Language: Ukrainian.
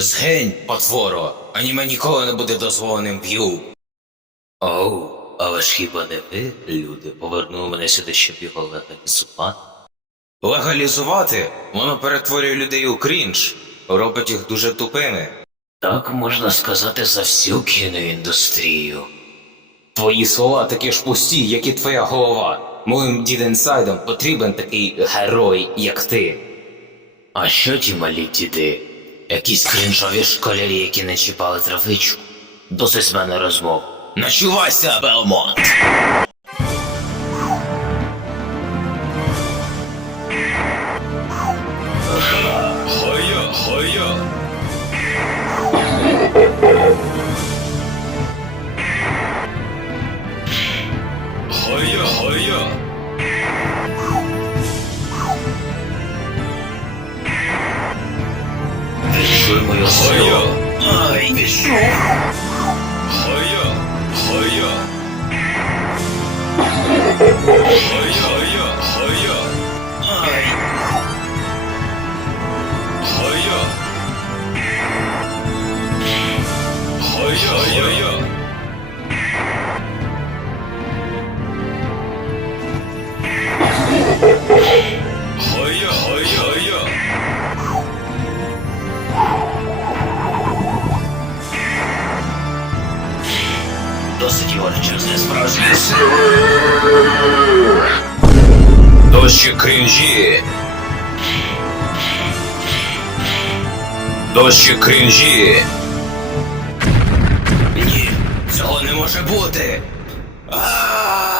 Згень, потворо, аніме ніколи не буде дозволеним б'ю. Оу, але ж хіба не ви, люди, повернули мене сюди, щоб його легалізувати? Легалізувати? Воно перетворює людей у крінж, робить їх дуже тупими. Так можна сказати за всю кіноіндустрію. Твої слова такі ж пусті, як і твоя голова. Моїм діденсайдам потрібен такий герой, як ти. А що ті малі діди? Якісь крінжові школярі, які не чіпали травичку. Досить з мене розмов. Начувайся, Белмонт! Хая, хая! Хая, хая! 水没有。呀！哎呀！哎呀！呀！哎呀！哎呀！哎呀！哎呀！哎！呀！Досить його через не справжній Дощі крінжі. Дощі крінжі. Ні, цього не може бути. А!